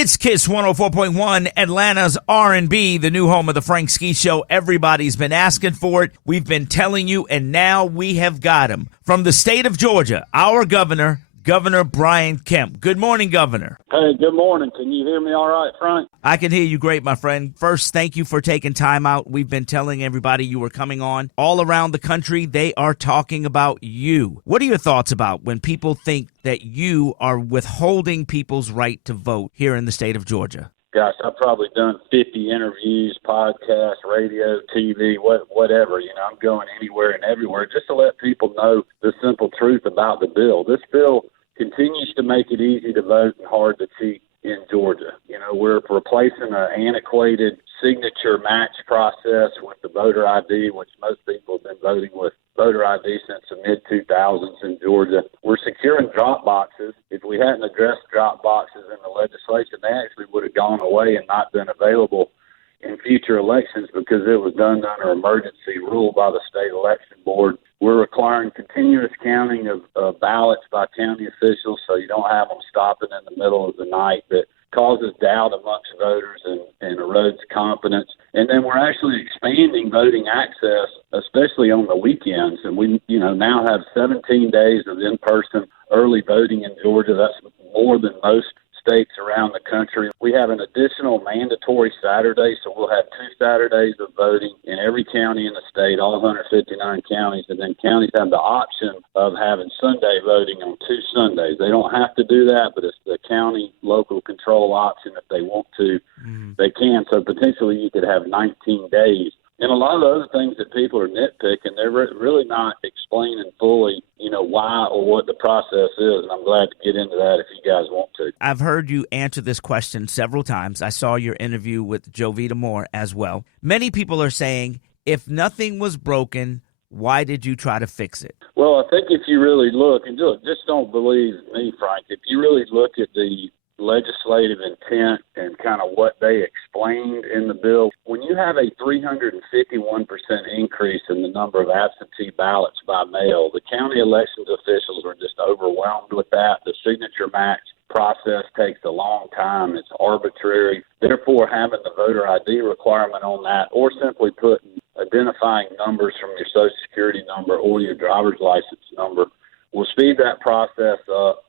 It's Kiss 104.1, Atlanta's R&B, the new home of the Frank Ski Show. Everybody's been asking for it. We've been telling you, and now we have got him. From the state of Georgia, our governor, Governor Brian Kemp. Good morning, Governor. Hey, good morning. Can you hear me all right, Frank? I can hear you great, my friend. First, thank you for taking time out. We've been telling everybody you were coming on. All around the country, they are talking about you. What are your thoughts about when people think that you are withholding people's right to vote here in the state of Georgia? Gosh, I've probably done 50 interviews, podcasts, radio, TV, whatever. You know, I'm going anywhere and everywhere just to let people know the simple truth about the bill. This bill continues to make it easy to vote and hard to cheat in Georgia. You know, we're replacing an antiquated signature match process with the voter ID, which most people have been voting with voter ID since the mid-2000s in Georgia. We're securing drop boxes. If we hadn't addressed drop boxes in the legislation, they actually would have gone away and not been available in future elections because it was done under emergency rule by the state election board. We're requiring continuous counting of ballots by county officials so you don't have them stopping in the middle of the night that causes doubt amongst voters and erodes confidence. And then we're actually expanding voting access, especially on the weekends. And we, now have 17 days of in-person early voting in Georgia. That's more than most states around the country. We have an additional mandatory Saturday, so we'll have 2 Saturdays of voting in every county in the state, all 159 counties, and then counties have the option of having Sunday voting on 2 Sundays. They don't have to do that, but it's the county local control option. If they want to, they can. So potentially you could have 19 days. And a lot of the other things that people are nitpicking, they're really not explaining fully, why or what the process is. And I'm glad to get into that if you guys want to. I've heard you answer this question several times. I saw your interview with Jovita Moore as well. Many people are saying, if nothing was broken, why did you try to fix it? Well, I think if you really look, and just don't believe me, Frank, if you really look at the legislative intent and kind of what they explained in the bill, when you have a 351% increase in the number of absentee ballots by mail, the county elections officials are just overwhelmed with that. The signature match process takes a long time. It's arbitrary. Therefore, having the voter ID requirement on that, or simply putting identifying numbers from your Social Security number or your driver's license number, will speed that process up.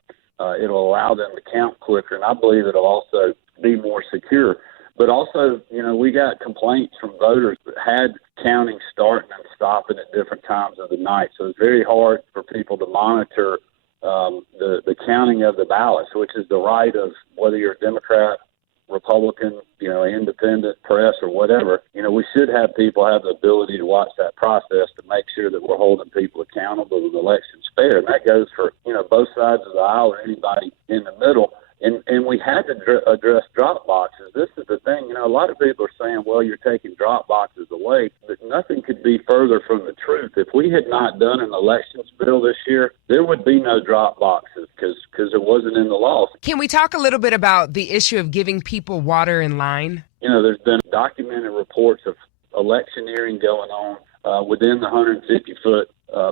It'll allow them to count quicker, and I believe it'll also be more secure. But also, we got complaints from voters that had counting starting and stopping at different times of the night. So it's very hard for people to monitor the counting of the ballots, which is the right of whether you're a Democrat, Republican, independent, press, or whatever. We should have people have the ability to watch that process to make sure that we're holding people accountable and the election's fair. And that goes for, both sides of the aisle or anybody in the middle. And we had to address drop boxes. This is the thing. A lot of people are saying, well, you're taking drop boxes away. But nothing could be further from the truth. If we had not done an elections bill this year, there would be no drop boxes because it wasn't in the law. Can we talk a little bit about the issue of giving people water in line? There's been documented reports of electioneering going on within the 150-foot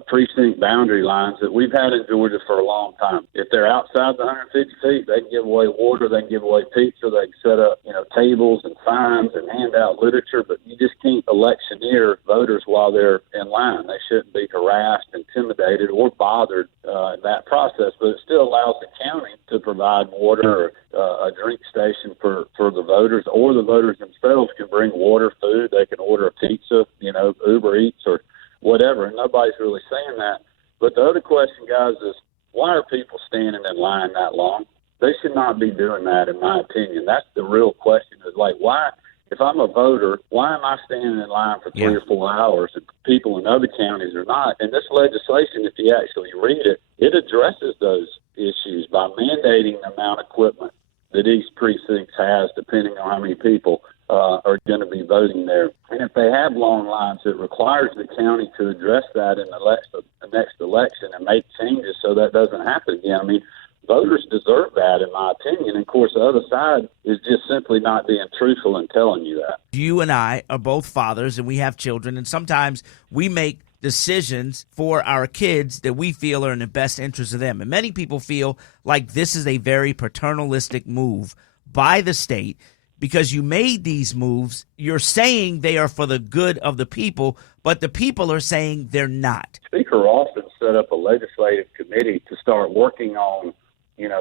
precinct boundary lines that we've had in Georgia for a long time. If they're outside the 150 feet, they can give away water, they can give away pizza, they can set up, tables and signs and hand out literature, but you just can't electioneer voters while they're in line. They shouldn't be harassed, intimidated, or bothered in that process, but it still allows the county to provide water or a drink station for the voters, or the voters themselves can bring water, food, they can order a pizza, Uber Eats or whatever, and nobody's really saying that. But the other question, guys, is why are people standing in line that long? They should not be doing that, in my opinion. That's the real question, is like, why, if I'm a voter, why am I standing in line for 3 or 4 hours and people in other counties are not? And this legislation, if you actually read it, it addresses those issues by mandating the amount of equipment that each precinct has, depending on how many people are going to be voting there. And if they have long lines, it requires the county to address that in the next election and make changes so that doesn't happen again. I mean, voters deserve that, in my opinion. And, of course, the other side is just simply not being truthful and telling you that. You and I are both fathers, and we have children, and sometimes we make decisions for our kids that we feel are in the best interest of them. And many people feel like this is a very paternalistic move by the state, because you made these moves. You're saying they are for the good of the people, but the people are saying they're not. Speaker Ralston set up a legislative committee to start working on,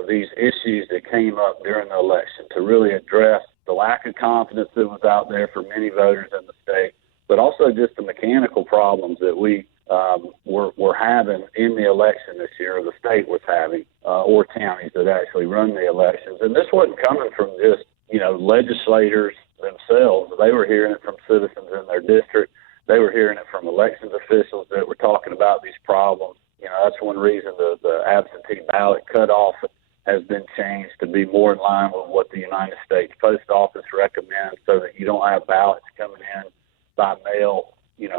these issues that came up during the election to really address the lack of confidence that was out there for many voters in the state, but also just the mechanical problems that we were having in the election this year, or the state was having, or counties that actually run the elections. And this wasn't coming from just, legislators themselves. They were hearing it from citizens in their district. They were hearing it from elections officials that were talking about these problems. That's one reason the absentee ballot cutoff has been changed to be more in line with what the United States Post Office recommends, so that you don't have ballots coming in by mail,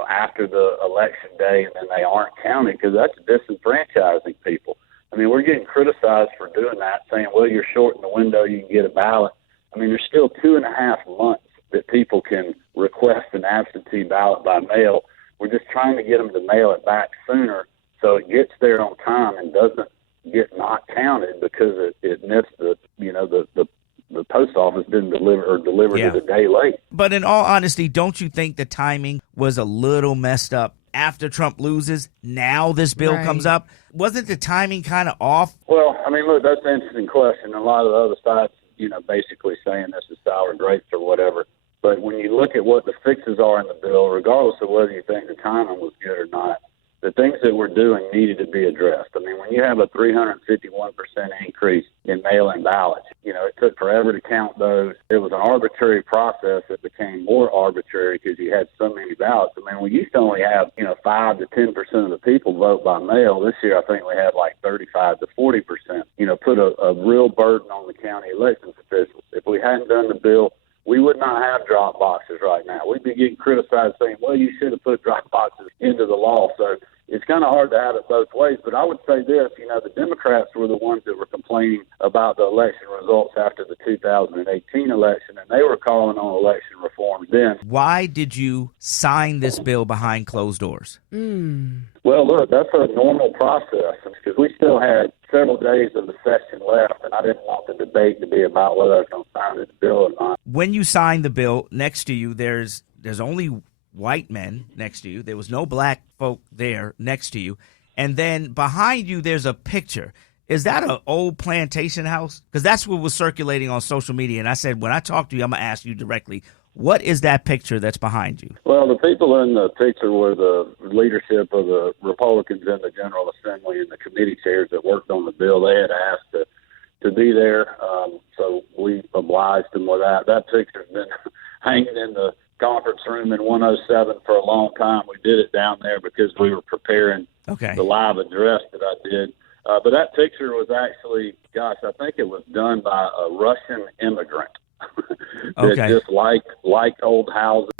after the election day, and then they aren't counted, because that's disenfranchising people. I mean, we're getting criticized for doing that, saying, well, you're shorting the window, you can get a ballot. I mean, there's still 2.5 months that people can request an absentee ballot by mail. We're just trying to get them to mail it back sooner so it gets there on time and doesn't get not counted because it missed the post office didn't deliver it a day late. But in all honesty, don't you think the timing was a little messed up? After Trump loses, now this bill comes up. Wasn't the timing kind of off? Well, I mean, look, that's an interesting question. A lot of the other sides, basically saying this is sour grapes or whatever. But when you look at what the fixes are in the bill, regardless of whether you think the timing was good or not, the things that we're doing needed to be addressed. I mean, when you have a 351% increase in mail-in ballots, it took forever to count those. It was an arbitrary process that became more arbitrary because you had so many ballots. I mean, we used to only have, 5 to 10% of the people vote by mail. This year, I think we had like 35 to 40%, put a real burden on the county elections officials. If we hadn't done the bill, we would not have drop boxes right now. We'd be getting criticized saying, well, you should have put drop boxes into the law. So it's kind of hard to have it both ways. But I would say this, the Democrats were the ones that were complaining about the election results after the 2018 election, and they were calling on election reform then. Why did you sign this bill behind closed doors? Well, look, that's a normal process because we still had several days of the session left, and I didn't want the debate to be about whether I was going to sign this bill or not. When you signed the bill, next to you, there's only white men next to you. There was no black folk there next to you. And then behind you, there's a picture. Is that an old plantation house? Because that's what was circulating on social media. And I said, when I talk to you, I'm going to ask you directly, what is that picture that's behind you? Well, the people in the picture were the leadership of the Republicans in the General Assembly and the committee chairs that worked on the bill. They had asked to be there, so we obliged them with that. That picture's been hanging in the conference room in 107 for a long time. We did it down there because we were preparing the live address that I did. But that picture was actually, I think it was done by a Russian immigrant that just liked old houses.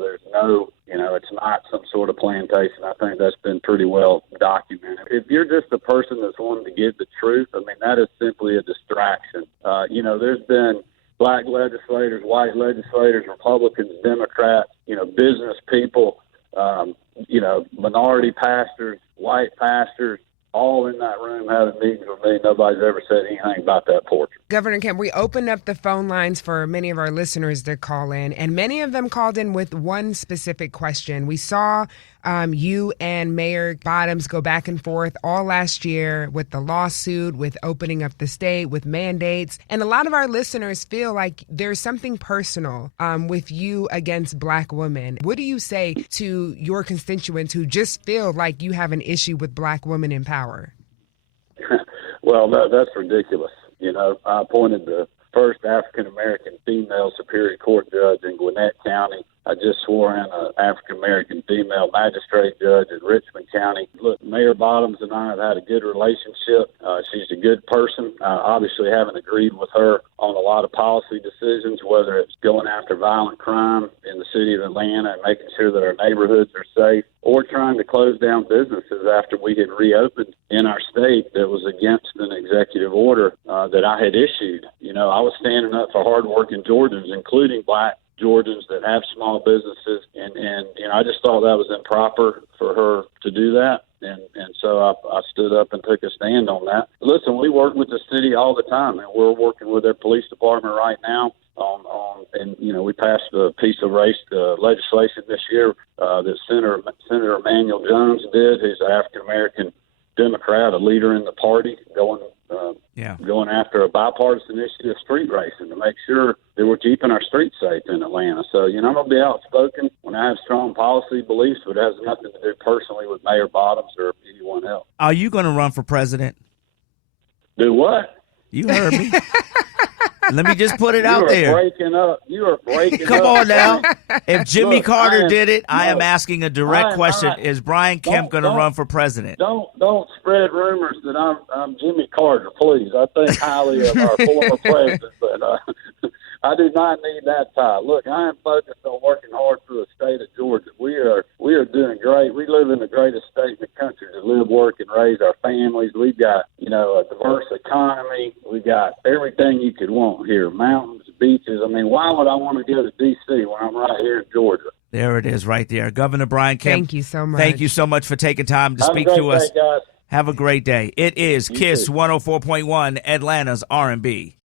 There's no, it's not some sort of plantation. I think that's been pretty well documented. If you're just a person that's wanting to get the truth, I mean, that is simply a distraction. There's been black legislators, white legislators, Republicans, Democrats, business people, minority pastors, white pastors, all in that room having meetings with me. Nobody's ever said anything about that portrait. Governor Kemp, we opened up the phone lines for many of our listeners to call in, and many of them called in with one specific question. We saw you and Mayor Bottoms go back and forth all last year with the lawsuit, with opening up the state, with mandates. And a lot of our listeners feel like there's something personal with you against black women. What do you say to your constituents who just feel like you have an issue with black women in power? Well, that's ridiculous. I appointed the first African-American female Superior Court judge in Gwinnett County. I just swore in an African-American female magistrate judge in Richmond County. Look, Mayor Bottoms and I have had a good relationship. She's a good person. Obviously haven't agreed with her on a lot of policy decisions, whether it's going after violent crime in the city of Atlanta and making sure that our neighborhoods are safe, or trying to close down businesses after we had reopened in our state that was against an executive order that I had issued. I was standing up for hardworking Georgians, including black Georgians that have small businesses, and I just thought that was improper for her to do that. And so I stood up and took a stand on that. Listen, we work with the city all the time, and we're working with their police department right now and we passed a piece of race legislation this year that Senator Emanuel Jones did. He's an African American Democrat, a leader in the party, going after a bipartisan issue of street racing to make sure that we're keeping our streets safe in Atlanta. So, I'm going to be outspoken when I have strong policy beliefs, but it has nothing to do personally with Mayor Bottoms or anyone else. Are you going to run for president? Do what? You heard me. Let me just put it out there. You are breaking up. Come on now. If Jimmy Carter did it, I am asking a direct question. Is Brian Kemp going to run for president? Don't spread rumors that I'm Jimmy Carter, please. I think highly of our former president, but I do not need that tie. Look, I am focused on working hard for the state of Georgia. We are doing great. We live in the greatest state in the country to live, work, and raise our families. We've got, a diverse economy. We got everything you could want here, mountains, beaches. I mean, why would I want to go to D.C. when I'm right here in Georgia? There it is right there. Governor Brian Kemp. Thank you so much. Thank you so much for taking time to speak to us. Have a great day. It is KISS 104.1, Atlanta's R&B.